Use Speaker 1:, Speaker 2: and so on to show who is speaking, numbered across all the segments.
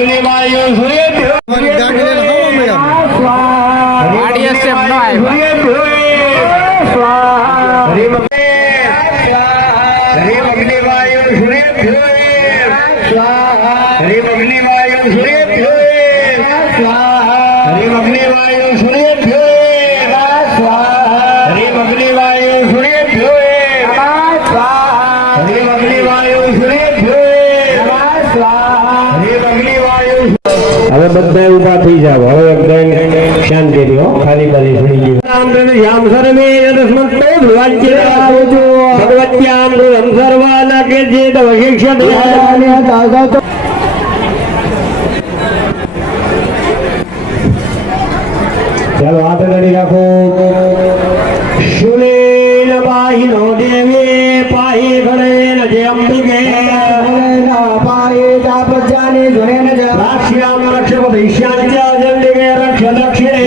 Speaker 1: હરિમ અગ્નિ વાયુ સૂર્યેભ્યો સ્વાહા હરિમ અગ્નિ વાયુ સૂર્યેભ્યો સ્વાહા હરિમ અગ્નિ વાયુ સૂર્યેભ્યો સ્વાહા હરિમ અગ્નિ વાયુ સૂર્યેભ્યો સ્વાહા હરિમ અગ્નિ વાયુ સૂર્યેભ્યો સ્વાહા હરિમ અગ્નિ વાયુ હવે બધા ઊભા થઈ જાવ હવે એકદમ શાંતિ રહ્યો ખાલી ખાલી સુણી ગયું. શ્યામ ભગવત્યામ સર્વાના કે જે ચાલો હાથ રેડી રાખો. શુલે પાહી નો દેવે પાહી જે અંબિકે రాశ్యామ రక్షప వైశ్యాజ్యాజండిగే రక్ష దక్షిణే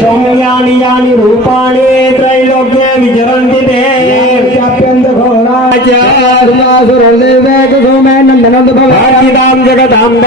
Speaker 1: సౌమ్యాని యాని రూపాణి త్రైలోక్య విచరంతి తే నందనంద భవాన్ జగదాంబ